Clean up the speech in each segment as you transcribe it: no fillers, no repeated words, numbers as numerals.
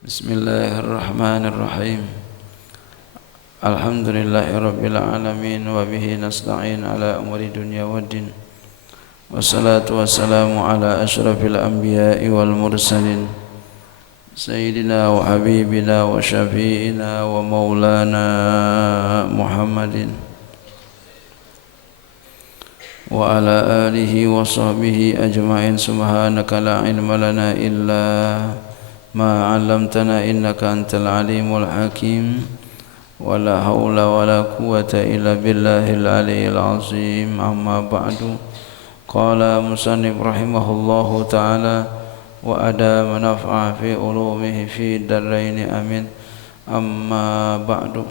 Bismillahirrahmanirrahim. Alhamdulillahirabbil alamin wa bihi nasta'in ala umuri dunya waddin. Wassalatu wassalamu ala asyrafil anbiya'i wal mursalin sayyidina wa habibina wa syafi'ina wa maulana Muhammadin wa ala alihi wa sahbihi ajma'in. Subhanaka la ilma lana illa ma 'allamtana innaka antal alimul hakim. Wala haula wala quwwata illa billahil aliyyil azim. Amma ba'du. Qala musannif rahimahullahu ta'ala wa adama naf'a fi ulumihi fi daraini amin. Amma ba'du.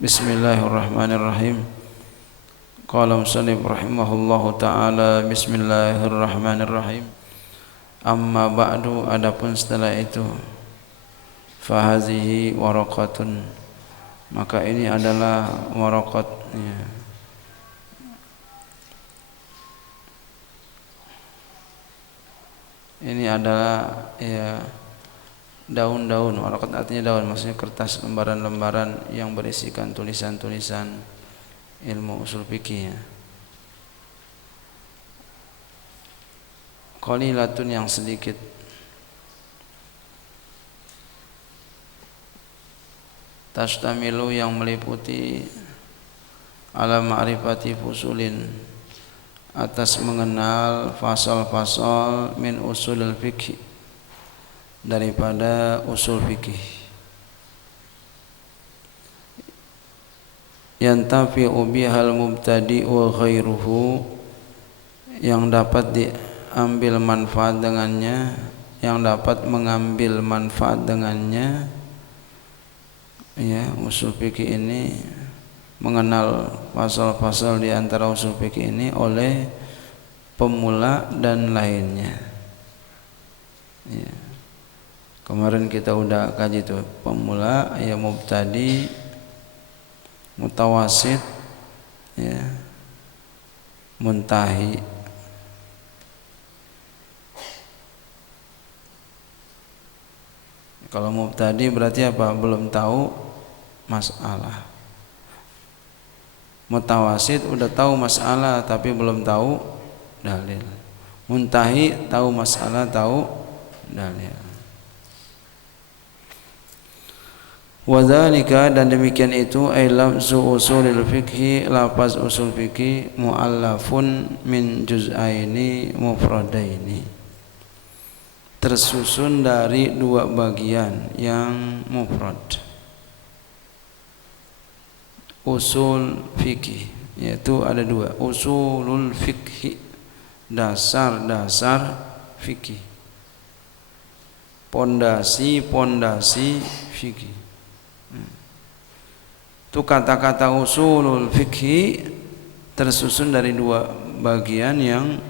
Bismillahirrahmanirrahim. Qala musannif rahimahullahu ta'ala, bismillahirrahmanirrahim. Amma ba'du, adapun setelah itu, fahazihi waraqatun, maka ini adalah waraqat, ya. Ini adalah ya daun-daun. Waraqat artinya daun, maksudnya kertas, lembaran-lembaran yang berisikan tulisan-tulisan ilmu usul fikih, ya. Qalilatun, yang sedikit. Tashtamilu, yang meliputi, ala ma'rifati fusulin, atas mengenal fasal-fasal min usulul fikih, daripada usul fikih. Yantafi'u bihal mubtadi'u wa ghairuhu, yang dapat diambil manfaat dengannya, yang dapat mengambil manfaat dengannya, ya. Usul fikih ini, mengenal pasal-pasal di antara usul fikih ini oleh pemula dan lainnya, ya. Kemarin kita udah kaji tuh, pemula, ya, mubtadi, mutawasid, ya, muntahi. Kalau mubtadi berarti apa? Belum tahu masalah. Mutawasid udah tahu masalah tapi belum tahu dalil. Muntahi tahu masalah, tahu dalil. Wadzalika, dan demikian itu, ay lafzu usulil fikhi, lafaz usul fikih, muallafun min juz'aini mufradaini, tersusun dari dua bagian yang mufrad. Usul fikih, yaitu ada dua, usulul fikhi, dasar-dasar fikih, pondasi-pondasi fikih. Itu kata-kata usulul fikhi tersusun dari dua bagian yang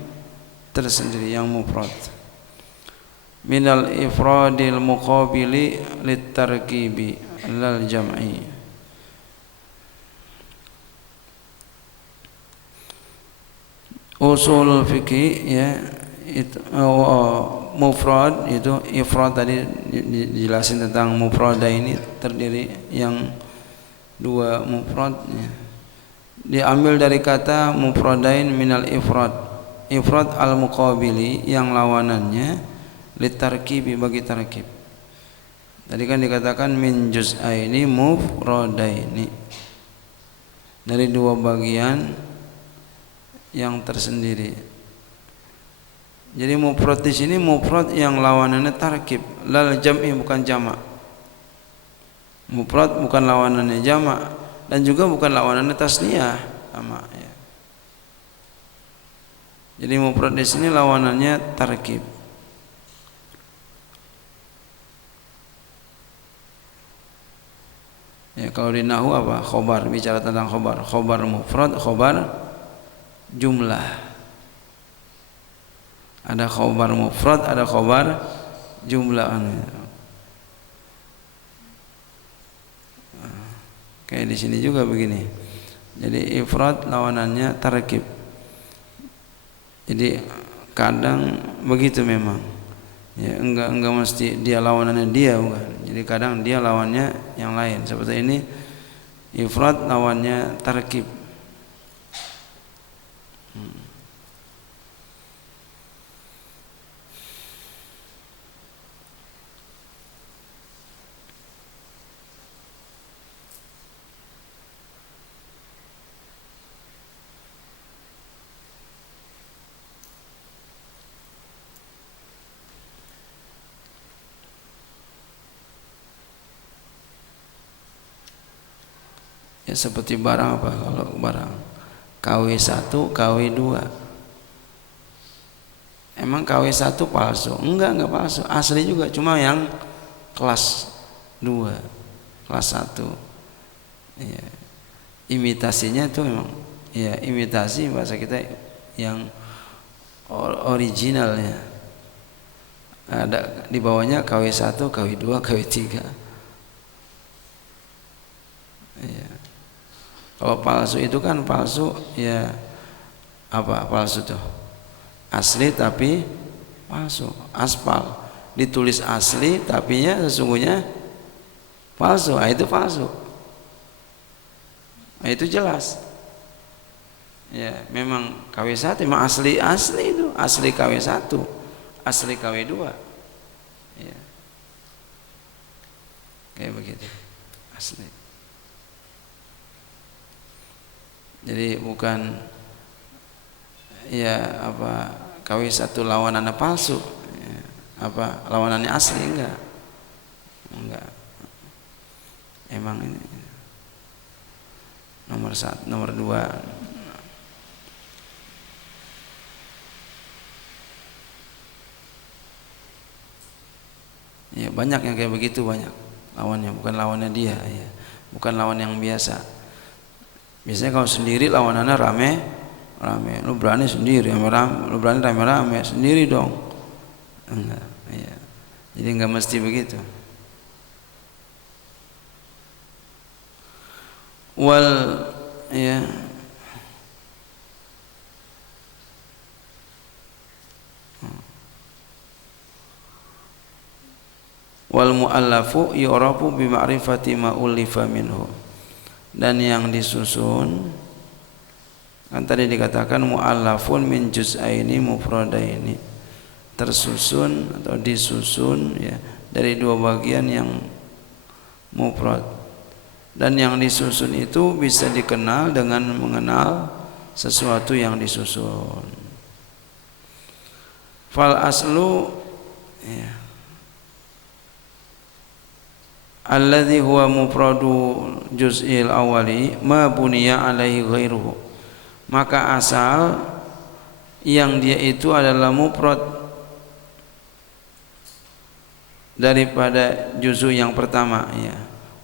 tersendiri, yang mufrad. Minal ifradil muqabili litarkibi lal jam'i. Usul fikih, ya, itu mufrad, itu ifrad tadi dijelasin tentang mufrada ini terdiri yang dua mufrad, ya. Diambil dari kata mufradain minal ifrad. Ifrad al muqabili, yang lawanannya, litarkibi, bagi tarkib. Tadi kan dikatakan min juz'aini mufradaini, dari dua bagian yang tersendiri. Jadi mufrad di sini mufrad yang lawanannya tarkib, lal jam'i, bukan jamak. Mufrad bukan lawanannya jamak, dan juga bukan lawanannya tasniyah, sama, ya. Jadi mufrad di sini lawanannya tarkib. Ya, kalau di nahwu apa? Khobar, bicara tentang khobar. Khobar mufrad, khobar jumlah. Ada khobar mufrad, ada khobar jumlah. Kayak di sini juga begini. Jadi ifrad lawanannya tarkib. Jadi kadang begitu memang. Ya, enggak mesti dia lawanannya dia, bukan. Jadi kadang dia lawannya yang lain. Seperti ini ifrad lawannya tarkib. Ya seperti barang apa, kalau barang KW1, KW2. Emang KW1 palsu? Enggak palsu, asli juga, cuma yang kelas 2, kelas 1. Ya, imitasinya tuh memang ya imitasi bahasa kita yang originalnya. Ada di bawahnya KW1, KW2, KW3. Ya. Kalau palsu itu kan palsu ya apa palsu tuh? Asli tapi palsu. Aspal ditulis asli tapinya sesungguhnya palsu. Nah, itu palsu. Nah, itu jelas. Ya, memang KW1 memang asli itu, asli KW1, asli KW2. Ya. Kayak begitu. Asli. Jadi bukan ya apa KW1 lawanannya palsu, ya, apa lawanannya asli, enggak. Emang ini nomor 1, nomor 2. Ya banyak yang kayak begitu, banyak lawannya, bukan lawannya dia, ya. Bukan lawan yang biasa. Biasanya kalau sendiri lawanannya rame, lu berani sendiri, lu berani rame sendiri dong. Enggak, ya. Jadi enggak mesti begitu. Ya. Wal mu'allafu yu'rafu bi ma'rifati ma ulifa minhu. Dan yang disusun kan tadi dikatakan mu'allafun min juz'aini mufradaini, tersusun atau disusun ya dari 2 bagian yang mufrad. Dan yang disusun itu bisa dikenal dengan mengenal sesuatu yang disusun. Fal aslu ya alladhi huwa mufradu juz'il awali ma buniya alaihi ghairuhu. Maka asal yang dia itu adalah mufrad daripada juz'u yang pertama, ya.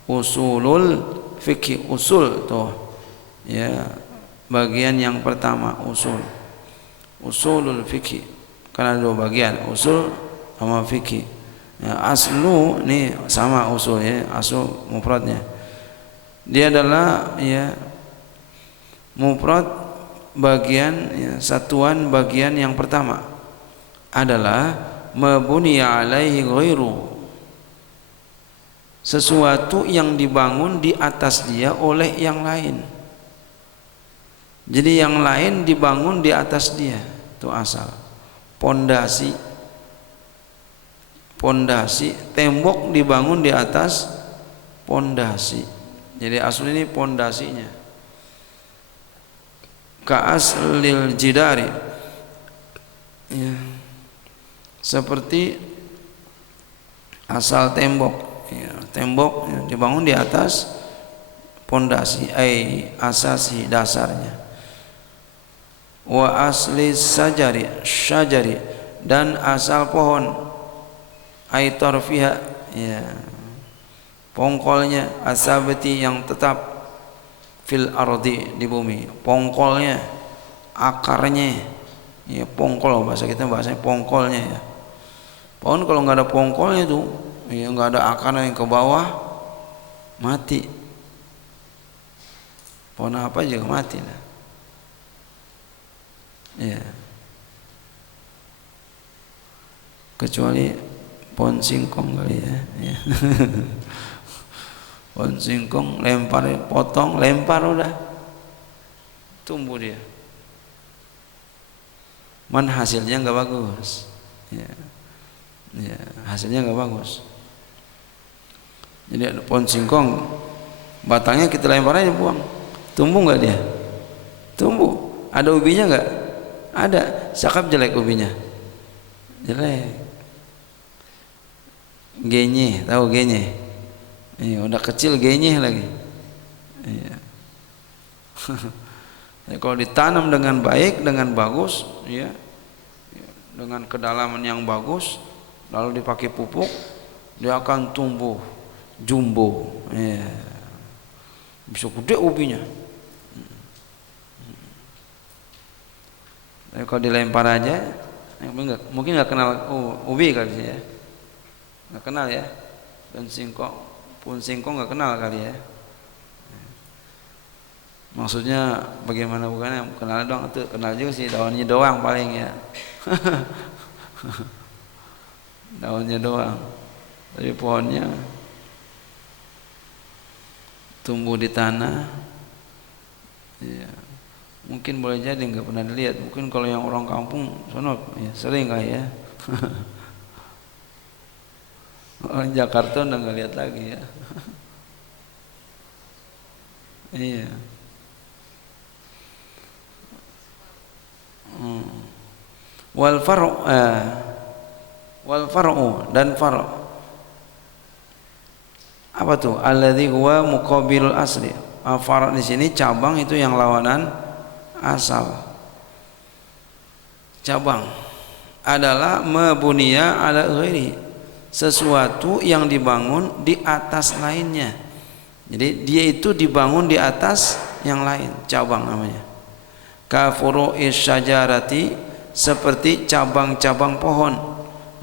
Usulul fikih, usul tuh ya bagian yang pertama, usulul fikih. Karena 2 bagian, usul sama fikih. Ya, aslu ini sama usulnya, aslu mufradnya. Dia adalah ya mufrad bagian ya, satuan bagian yang pertama adalah mabuniya alaihi ghairu, sesuatu yang dibangun di atas dia oleh yang lain. Jadi yang lain dibangun di atas dia, itu asal. Pondasi, tembok dibangun di atas pondasi. Jadi asal ini pondasinya. Ka aslil jidari. Ya. Seperti asal tembok. Ya, tembok ya, dibangun di atas pondasi, asasi, dasarnya. Wa asli syajari, dan asal pohon, tarfiha ya pongkolnya, asabati yang tetap, fil ardi di bumi, pongkolnya, akarnya ya, pongkol bahasa kita, bahasanya pongkolnya ya. Pohon kalau nggak ada pongkolnya tuh ya, nggak ada akarnya yang ke bawah, mati. Pohon apa juga mati lah ya. kecuali pohon singkong kali ya, ya. Pohon singkong lempar, potong, lempar udah tumbuh dia. Man hasilnya nggak bagus, ya. Ya, hasilnya nggak bagus. Jadi ada pohon singkong, batangnya kita lempar aja buang, tumbuh nggak dia? Tumbuh. Ada ubinya nggak? Ada. Cakep jelek ubinya? Jelek. Genye, tahu genye? Iya, udah kecil genye lagi. Iya. Ya, kalau ditanam dengan baik, dengan bagus, ya, dengan kedalaman yang bagus, lalu dipakai pupuk, dia akan tumbuh jumbo. Ya. Bisa gede ubinya. Tapi kalau dilempar aja, mungkin nggak kenal ubi kali ya, nggak kenal ya, dan pun singkong nggak kenal kali ya. Maksudnya bagaimana, bukannya kenal doang, itu kenal juga sih, daunnya doang paling ya. Daunnya doang, tapi pohonnya tumbuh di tanah. Ya, mungkin boleh jadi nggak pernah dilihat. Mungkin kalau yang orang kampung sono ya sering lah ya. Orang Jakarta udah nggak lihat lagi ya. Iya. Wal far'u dan far'. Apa tuh? Alladzi huwa muqabilul asli. Far' di sini cabang, itu yang lawanan asal. Cabang adalah mabuniya ala ghairi, sesuatu yang dibangun di atas lainnya. Jadi dia itu dibangun di atas yang lain, cabang namanya. Kafuru'is syajarati, seperti cabang-cabang pohon,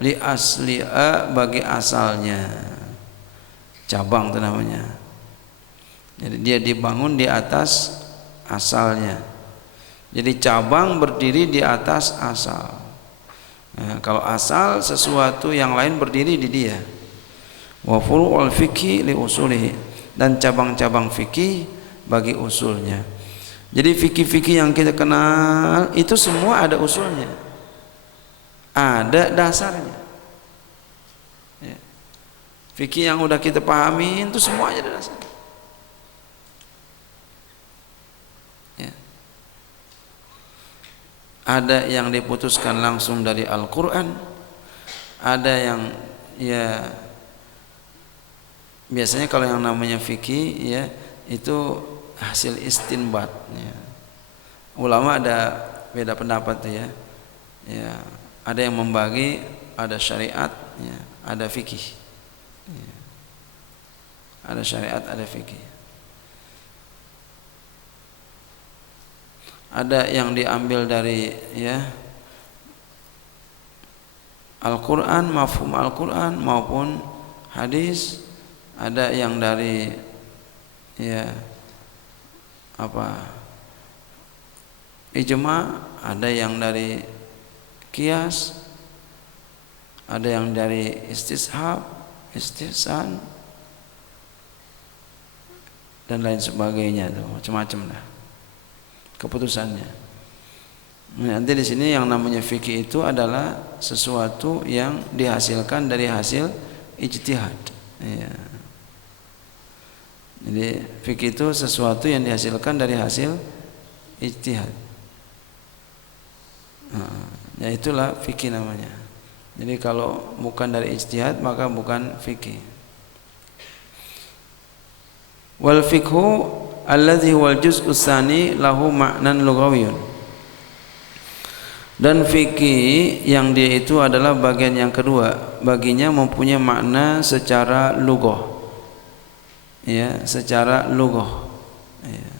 li asli'a, bagi asalnya. Cabang itu namanya. Jadi dia dibangun di atas asalnya. Jadi cabang berdiri di atas asal. Nah, kalau asal sesuatu yang lain berdiri di dia. Wa furu'ul fiqhi li usulihi, dan cabang-cabang fikih bagi usulnya. Jadi fikih-fikih yang kita kenal itu semua ada usulnya, ada dasarnya. Ya. Fikih yang udah kita pahami itu semuanya ada dasarnya. Ya. Ada yang diputuskan langsung dari Al-Quran, ada yang ya biasanya kalau yang namanya fikih ya itu hasil istinbat ya. Ulama ada beda pendapat ya. Ya, ada yang membagi, ada syariat ya, ada fikih. Ya. Ada syariat, ada fikih. Ada yang diambil dari ya Al-Qur'an, mafhum Al-Qur'an maupun hadis, ada yang dari ya ijma, ada yang dari qiyas, ada yang dari istishab, istihsan, dan lain sebagainya tuh, macam-macam dah keputusannya. Nanti di sini yang namanya fikih itu adalah sesuatu yang dihasilkan dari hasil ijtihad. Ya. Jadi fikih itu sesuatu yang dihasilkan dari hasil ijtihad. Ya itulah fikih namanya. Jadi kalau bukan dari ijtihad maka bukan fikih. Wal fikhu alladzi huwal juz'u tsani lahu ma'nan lughawiyyun. Dan fikih yang dia itu adalah bagian yang kedua, baginya mempunyai makna secara lughah. Ya, secara lughah. Ya.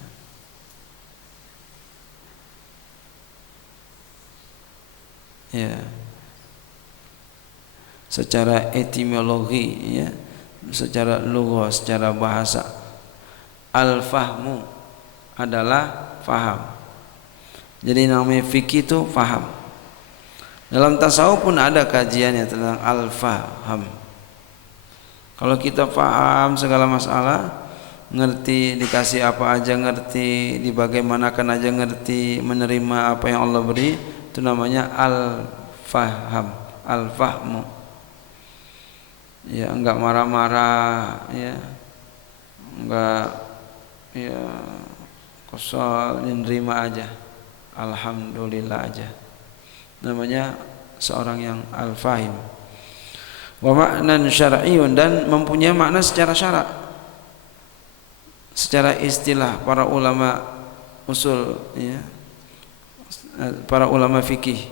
Ya. Secara etimologi ya, secara lughah, secara bahasa. Al-fahmu adalah faham. Jadi namanya fikih itu faham. Dalam tasawuf pun ada kajiannya tentang al-faham. Kalau kita paham segala masalah, ngerti, dikasih apa aja ngerti, dibagaimanakan aja ngerti, menerima apa yang Allah beri, itu namanya al-faham, al-fahmu. Ya, enggak marah-marah, ya. Enggak ya kosong, menerima aja. Alhamdulillah aja. Namanya seorang yang al-fahim. Wa ma'nan syar'iyyun, dan mempunyai makna secara syarak, secara istilah para ulama usul, ya, para ulama fikih.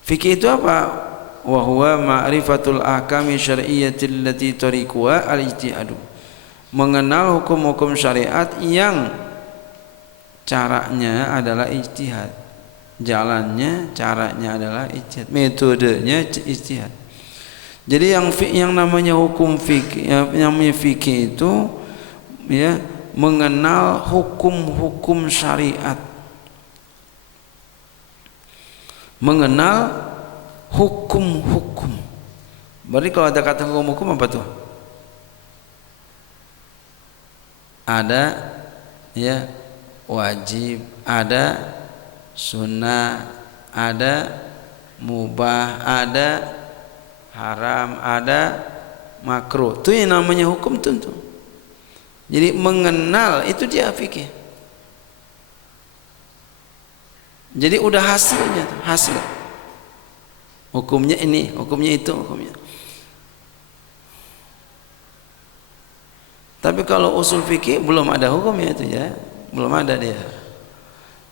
Fikih itu apa? Wa huwa ma'rifatul ahkami syar'iyyatil lati tariquha al-ijtihadu. Mengenal hukum-hukum syariat yang caranya adalah ijtihad. Jalannya, caranya adalah ijtihad, metodenya ijtihad. Jadi yang namanya hukum fikih, yang namanya fikih itu ya mengenal hukum-hukum syariat, mengenal hukum-hukum. Berarti kalau ada kata hukum-hukum apa tuh? Ada ya wajib, ada sunnah, ada mubah, ada haram, ada makruh. Itu yang namanya hukum tentu. Jadi mengenal itu dia fikih. Jadi udah hasilnya tuh, hasil. Hukumnya ini, hukumnya itu, hukumnya. Tapi kalau usul fikih belum ada hukumnya itu ya, belum ada dia.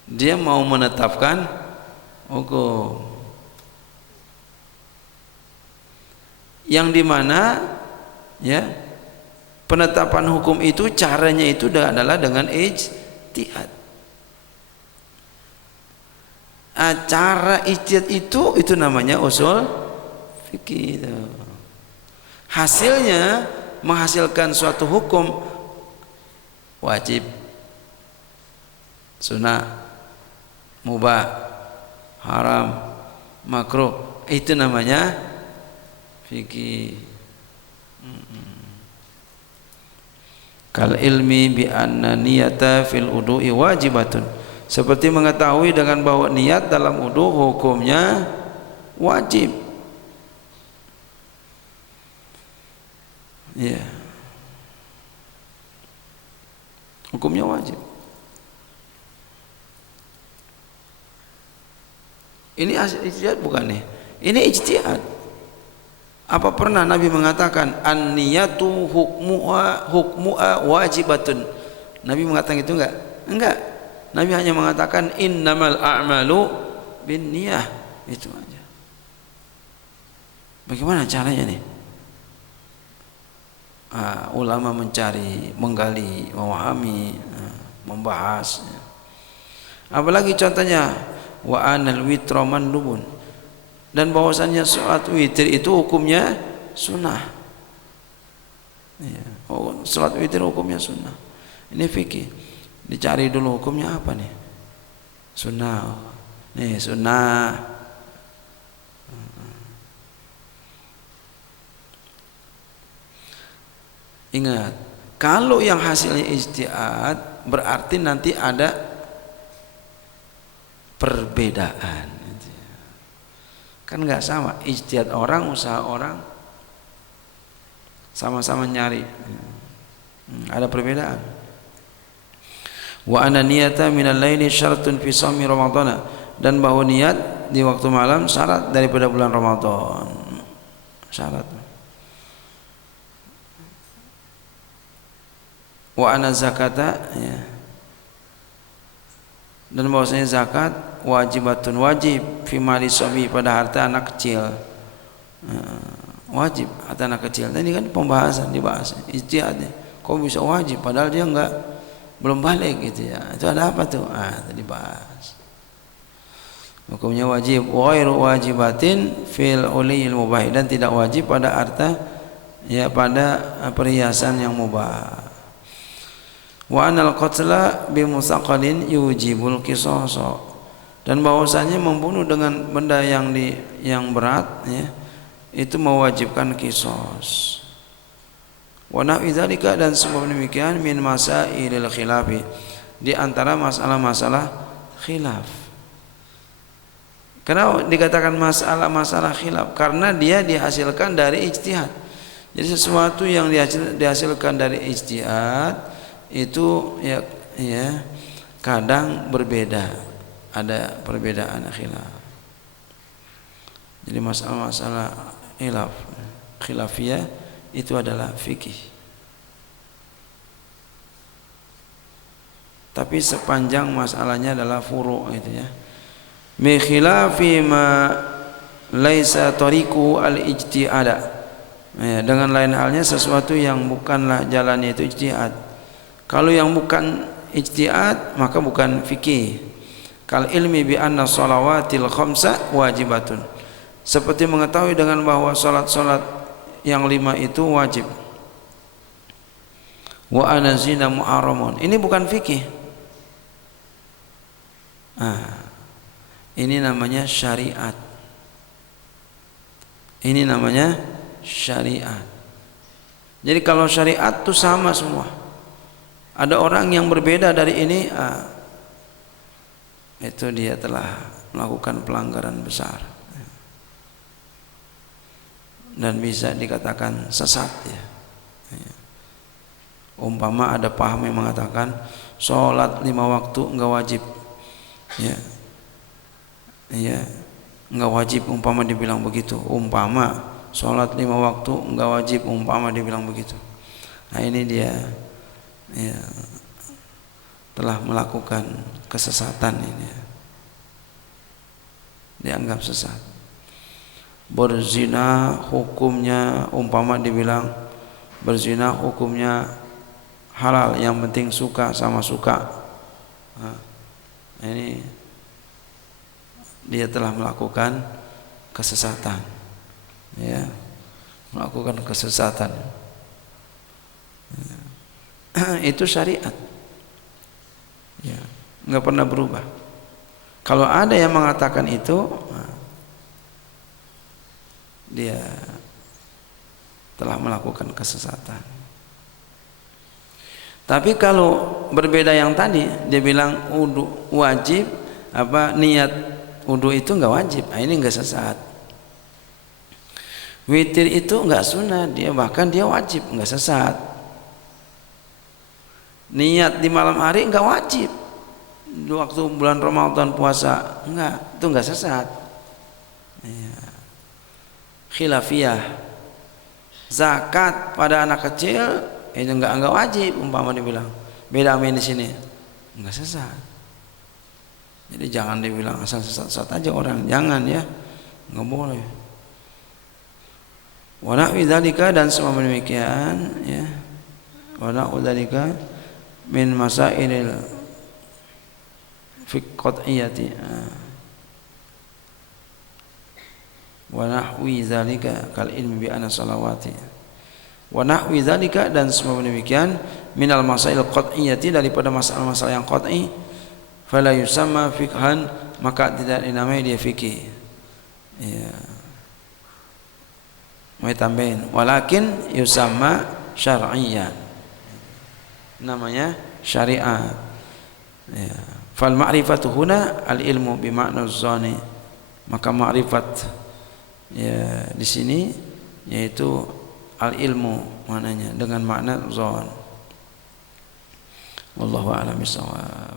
Dia mau menetapkan hukum yang dimana ya penetapan hukum itu caranya itu adalah dengan ijtihad. Cara ijtihad itu namanya usul fikih itu. Hasilnya menghasilkan suatu hukum wajib, sunnah, mubah, haram, makruh, itu namanya fikih. Kal ilmi bi anna niyata fil wudu'i wajibatun, seperti mengetahui dengan bahwa niat dalam wudu hukumnya wajib. Ya, hukumnya wajib. Ini ijtihad bukan nih? Ini ijtihad. Apa pernah Nabi mengatakan an-niyatu hukmuha wajibatun? Nabi mengatakan itu enggak? Enggak. Nabi hanya mengatakan innamal a'malu binniyah, itu aja. Bagaimana caranya nih? Ulama mencari, menggali, memahami, membahas. Apalagi contohnya wa anal witra mandubun, dan bahwasannya salat witir itu hukumnya sunnah. Ya, salat witir hukumnya sunnah. Ini fikih. Dicari dulu hukumnya apa nih? Sunnah. Nih sunnah. Ingat, kalau yang hasilnya ijtihad berarti nanti ada perbedaan. Kan nggak sama ijtihad orang, usaha orang, sama-sama nyari, ada perbedaan. Wa anna niyata minal laili syaratun fi shaumi ramadhana, dan bahwa niat di waktu malam syarat daripada bulan Ramadan, syarat. Wa anna zakata, ya, dan bahwasanya zakat wajibatun, wajib fi mali shabi, pada harta anak kecil, wajib harta anak kecil. Dan ini kan pembahasan, dibahas ijtihadnya, kok bisa wajib padahal dia belum balik gitu ya. Itu ada apa tuh? Tadi bahas hukumnya wajib ghairu wajibatin fil ulil mubah, dan tidak wajib pada harta, ya, pada perhiasan yang mubah. Wa anal qatla bi musaqalin yujibul qisas, dan bahwasanya membunuh dengan benda yang berat ya, itu mewajibkan qisas. Wa nahwi dzalika, dan semua demikian min masailil khilafi, di antara masalah-masalah khilaf. Kenapa dikatakan masalah-masalah khilaf? Karena dia dihasilkan dari ijtihad. Jadi sesuatu yang dihasilkan dari ijtihad itu ya kadang berbeda, ada perbedaan khilaf. Jadi masalah-masalah khilafiyah itu adalah fikih. Tapi sepanjang masalahnya adalah furu' itu ya. Mi khilafi ma laisa tariqu al-ijtihad. Ya, dengan lain halnya sesuatu yang bukanlah jalannya itu ijtihad. Kalau yang bukan ijtihad maka bukan fikih. Kal ilmi bi anna shalawatil khamsa wajibatun. Seperti mengetahui dengan bahwa salat-salat yang 5 itu wajib. Wa ana zina muharramun. Ini bukan fikih. Ini namanya syariat. Ini namanya syariat. Jadi kalau syariat itu sama semua. Ada orang yang berbeda dari ini, itu dia telah melakukan pelanggaran besar dan bisa dikatakan sesat ya. Umpama ada paham yang mengatakan sholat 5 waktu enggak wajib ya, enggak wajib, umpama dibilang begitu. Umpama sholat 5 waktu enggak wajib, umpama dibilang begitu. Nah ini dia ya, telah melakukan kesesatan ini ya. Dianggap sesat. Berzina hukumnya, umpama dibilang berzina hukumnya halal, yang penting suka sama suka. Nah, ini dia telah melakukan kesesatan ya, melakukan kesesatan ya. Itu syariat ya, nggak pernah berubah. Kalau ada yang mengatakan itu, dia telah melakukan kesesatan. Tapi kalau berbeda yang tadi, dia bilang wudu wajib, niat wudu itu enggak wajib, ini enggak sesat. Witir itu enggak sunnah, bahkan dia wajib, enggak sesat. Niat di malam hari enggak wajib, waktu bulan Ramadan puasa itu enggak sesat. Khilafiyah. Zakat pada anak kecil itu enggak wajib, umpama dibilang. Beda amin di sini. Enggak sesat. Jadi jangan dibilang asal sesat aja orang, jangan ya. Enggak boleh. Wa nahwi dzalika, dan semua demikian ya. Wa nahwi dzalika min masailil fiqh qat'iyati. Wa nahwi dzalika kal ilmi bi anna salawati. Wa nahwi dzalika, dan semua demikian minal masail qat'iyati, daripada masalah-masalah yang qat'i, fala yusamma fiqhan, maka tidak dinamai dia fikih ya. Mau tambahin, walakin yusamma syar'iyyan, namanya syariat ya. Fal ma'rifatu huna al ilmu bi ma'na zani, maka ma'rifat ya di sini yaitu al ilmu, maknanya dengan makna zon. Wallahu a'lam bishawab.